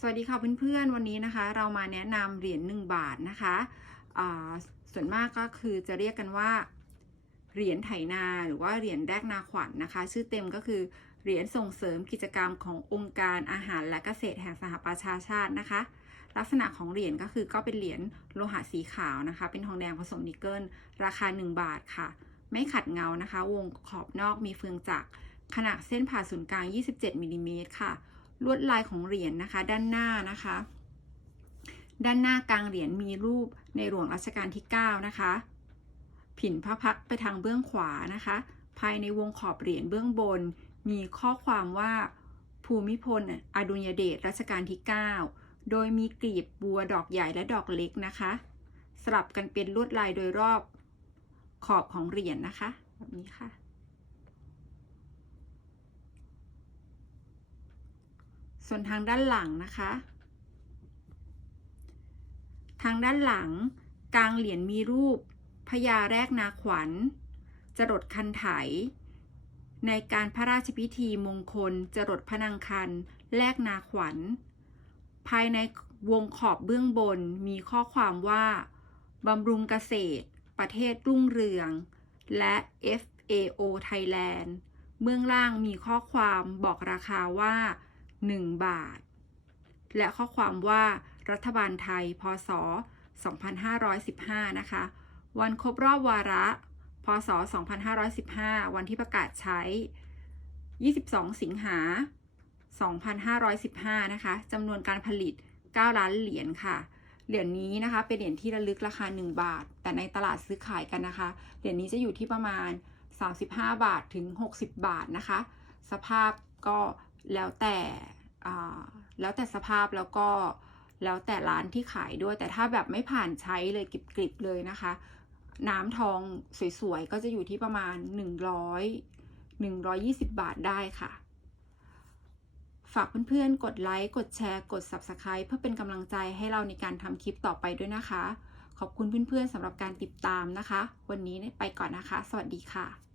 สวัสดีค่ะเพื่อนๆ วันนี้นะคะ เรามาแนะนำเหรียญ1บาทนะคะส่วนมากก็คือจะเรียกกันว่าเหรียญไถนาหรือว่าเหรียญแรกนาขวัญนนะคะ ชื่อเต็มก็คือเหรียญส่งเสริมกิจกรรมขององค์การอาหารและเกษตรแห่งสหประชาชาตินะคะ ลักษณะของเหรียญก็คือก็เป็นเหรียญโลหะสีขาวนะคะ เป็นทองแดงผสมนิกเกิล ราคา 1 บาทค่ะ ไม่ขัดเงานะคะ วงขอบนอกมีเฟืองจักรขนาดเส้นผ่าศูนย์กลาง 27มิลลิเมตรค่ะ ลวดลายของเหรียญนะคะ ด้านหน้านะคะ ด้านหน้ากลางเหรียญมีรูปในหลวงรัชกาลที่ 9 นะคะ ผินพระพักไปทางเบื้องขวานะคะ ภายในวงขอบเหรียญเบื้องบน มีข้อความว่าภูมิพลอดุลยเดชรัชกาลที่ 9 โดยมีกลีบบัวดอกใหญ่และดอกเล็กนะคะ สลับกันเป็นลวดลายโดยรอบขอบของเหรียญนะคะ แบบนี้ค่ะ ส่วนทางด้านหลังนะคะ ทางด้านหลังกลางเหรียญมีรูปพญาแรกนาขวัญ จรดคันไถ ในการพระราชพิธีมงคล จรดพนางคันแลกนาขวัญ ภายในวงขอบเบื้องบนมีข้อความว่าบำรุงเกษตร ประเทศรุ่งเรือง และ FAO Thailand เบื้องล่างมีข้อความบอกราคาว่า 1 บาท และข้อความว่ารัฐบาลไทย พศ 2515 นะคะ วันครบรอบวาระ พศ 2515 วันที่ประกาศใช้ 22 สิงหา 2515 นะคะจำนวนการผลิต 9 ล้านเหรียญค่ะ เหรียญนี้นะคะเป็นเหรียญที่ระลึกราคา 1 บาท แต่ในตลาดซื้อขายกันนะคะ เหรียญนี้จะอยู่ที่ประมาณ 35 บาทถึง 60 บาทนะคะ สภาพก็ แล้วแต่แล้วแต่สภาพแล้วก็แล้วแต่ร้านที่ขายด้วย แต่ถ้าแบบไม่ผ่านใช้เลยกริบๆเลยนะคะ น้ำทองสวยๆ ก็จะอยู่ที่ประมาณ 100 120 บาทได้ค่ะ ฝากเพื่อนๆ กดไลค์ กดแชร์ กด Subscribe เพื่อเป็นกำลังใจให้เราในการทำคลิปต่อไปด้วยนะคะ ขอบคุณเพื่อนๆสำหรับการติดตามนะคะ วันนี้ไปก่อนนะคะ สวัสดีค่ะ